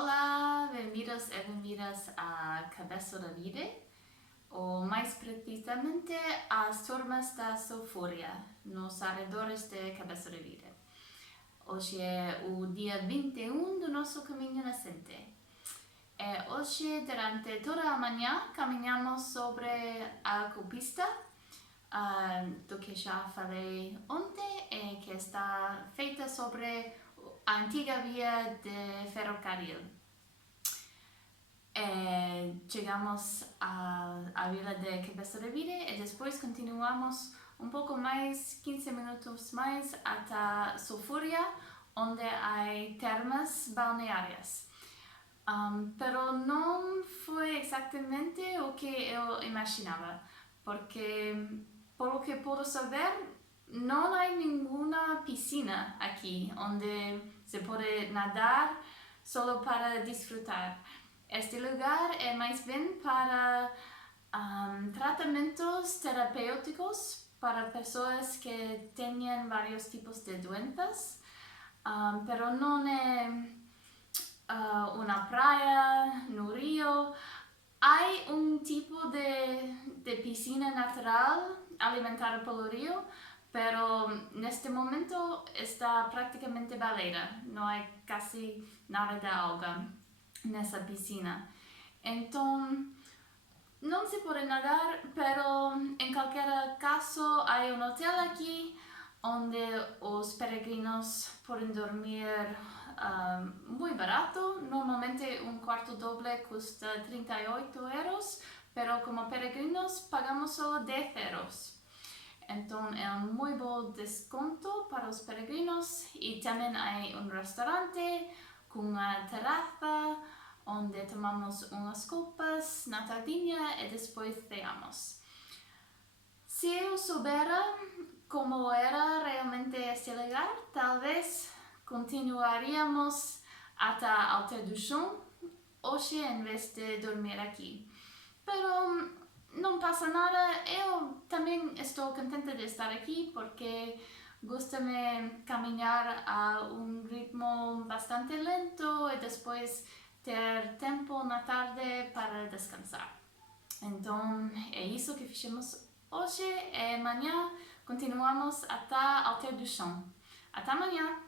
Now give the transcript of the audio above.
Olá, bem-vindos e bem-vindas à Cabeça da Vida, ou mais precisamente às turmas da Sulfúria, nos arredores da Cabeça da Vida. Hoje é o dia 21 do nosso caminho nascente. Hoje, durante toda a manhã, caminhamos sobre a autopista, do que já falei ontem, que está feita sobre a antiga via de ferrocarril. Chegamos à vila de Cabeça da Vida e depois continuamos um pouco mais, 15 minutos mais, até Sulfúria, onde há termas balneárias. Pero não foi exatamente o que eu imaginava, porque, pelo que puedo saber, não há nenhuma piscina aqui onde se pode nadar solo para desfrutar. Este lugar é mais bem para tratamentos terapêuticos para pessoas que tenham vários tipos de doenças, pero não é uma praia no rio. Há tipo de piscina natural alimentada pelo rio, pero neste momento está praticamente baleira, não há quase nada de água nessa piscina. Então, não se pode nadar, pero em qualquer caso há hotel aqui onde os peregrinos podem dormir muito barato. Normalmente quarto doble custa 38 euros, pero como peregrinos pagamos só 10 euros. Então é muito bom desconto para os peregrinos e também há restaurante com uma terraça onde tomamos umas copas na tardinha e depois ceamos. Se eu soubera como era realmente este lugar, talvez continuaríamos até Alter do Chão hoje em vez de dormir aqui. Pero não passa nada, eu também estou contente de estar aqui porque gusta-me caminhar a ritmo bastante lento e depois ter tempo na tarde para descansar. Então é isso que fizemos hoje e amanhã continuamos até Alter do Chão. Até amanhã!